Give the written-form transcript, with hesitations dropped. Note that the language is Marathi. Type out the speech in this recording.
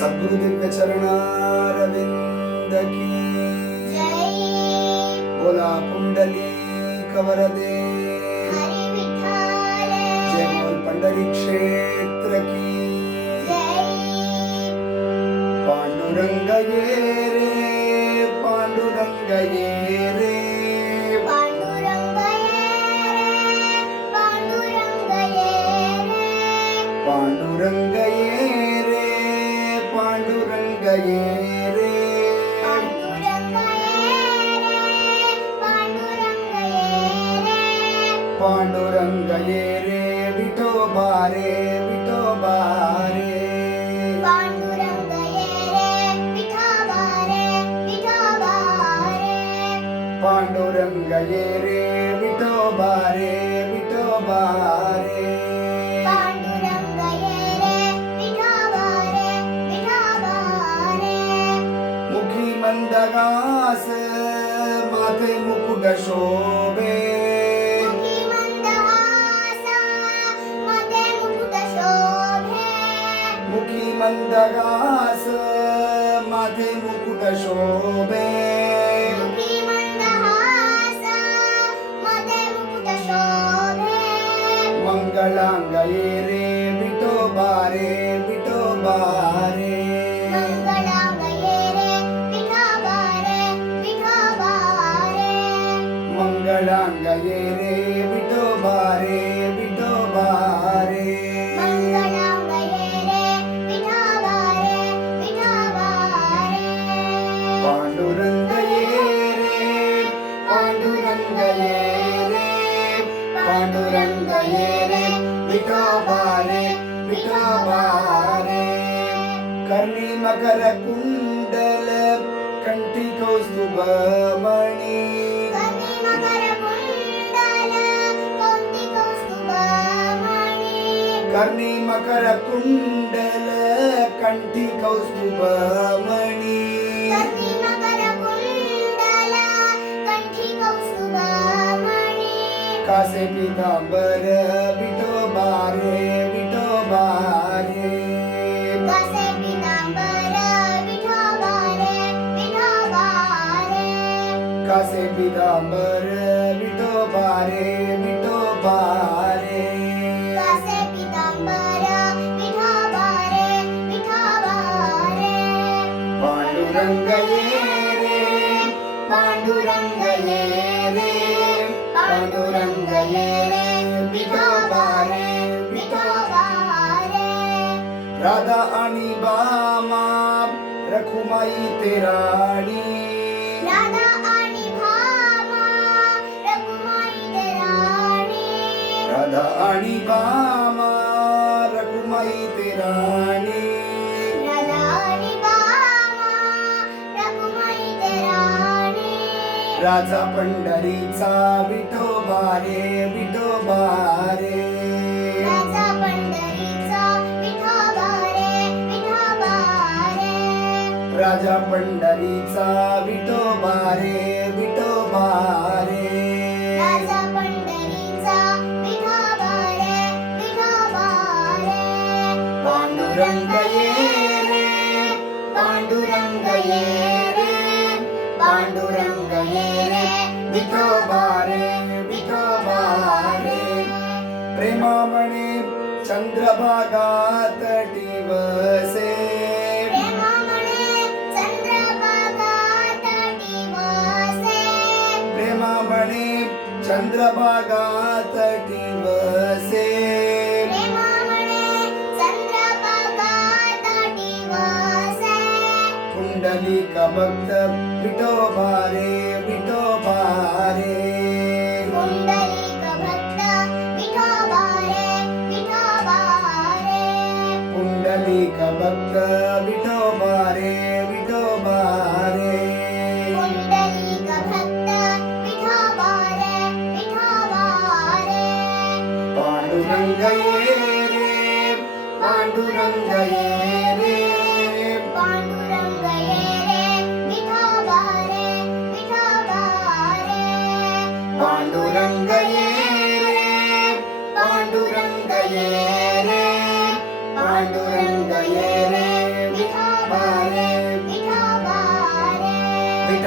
सद्गुरु दिव्य चरणारविंद की जय। बोला पुंडली कवरदे हरी विठ्ठल जय बोल पंढरी क्षेत्र की जय। पांडुरंग ये रे पांडुरंग ये रे पांडुरंग ये रे पांडुरंग ये रे पांडुरंग ये रे पांडुरंग ये रे पांडुरंग ये रे पांडुरंग ये रे पांडुरंग ये रे विठोबा रे विठोबा रे पांडुरंग ये रे विठोबा रे विठोबा रे पांडुरंग ये रे विठोबा रे विठोबा रे पांडुरंग ये रे विठोबा रे विठोबा रे मुखी मंदगास माथे मुकुट शोभे मुखी मंदहास मध्ये मुकुट शोभे मुखी मंदगास माथे मुकुट शोभे मुखी मंदहास मध्ये मुकुट शोभे मंगलांग ये रे विठोबा रे विठोबा रे मंगलांग ये रे विठोबा रे विठोबा रे मंगलांग ये रे विठोबा रे विठोबा रे मंगलांग ये रे विठोबा रे विठोबा रे पांडुरंग ये रे पांडुरंग ये रे पांडुरंग ये रे विठोबा रे विठोबा रे कर्णी मकर कुंडल कंठी कौस्तुभमणि कर्णी मकर कुंडल कोटी कौस्तुभमणि कर्णी मकर कुंडल कंठी कौस्तुभमणि कर्णी मकर कुंडल कंठी कौस्तुभमणि कासे पीतांबर विठोबा रे विठोबा रे कसे पीतांबर विठोबा रे विठोबा रे कासे पीतांबर विठोबा रे विठोबा रे कसे पीतांबर विठोबा रे विठोबा रे पांडुरंग ये रे पांडुरंग ये रे पांडुरंग ये रे विठोबा रे विठोबा रे राधा आणि बामा रखुमाई तेराणी राधा आणि भामा रघुमाई राणी राधा आणि बामा रखुमाई तेराणी राधा आणि भामा रघुमाई राणी राजा पंढरीचा विठोबा रे विठोबा रे राजा पंढरीचा विठोबा रे विठोबा रे राजा पंढरीचा विठोबा रे विठोबा रे राजा पंढरीचा विठोबा रे विठोबा रे पांडुरंग ये रे पांडुरंग ये रे पांडुरंग ये रे विठोबा रे विठोबा रे प्रेमामणे चंद्रभागा तटीवसे प्रेमामणे चंद्रभागा तटीवसे प्रेमामणे चंद्रभागा तटीवसे प्रेमामणे चंद्रभागा तटीवसे पुंडलिक भक्त विठोबा रे विठोबा रे पुंडलिक भक्त विठोबा रे विठोबा रे पुंडलिक भक्त विठोबा रे विठोबा रे पुंडलिक भक्त विठोबा रे विठोबा रे पांडुरंग ये रे पांडुरंग ये रे पांडुरंग ये रे विठोबा रे विठोबा रे पांडुरंग ये रे पांडुरंग ये रे पांडुरंग ये रे विठोबा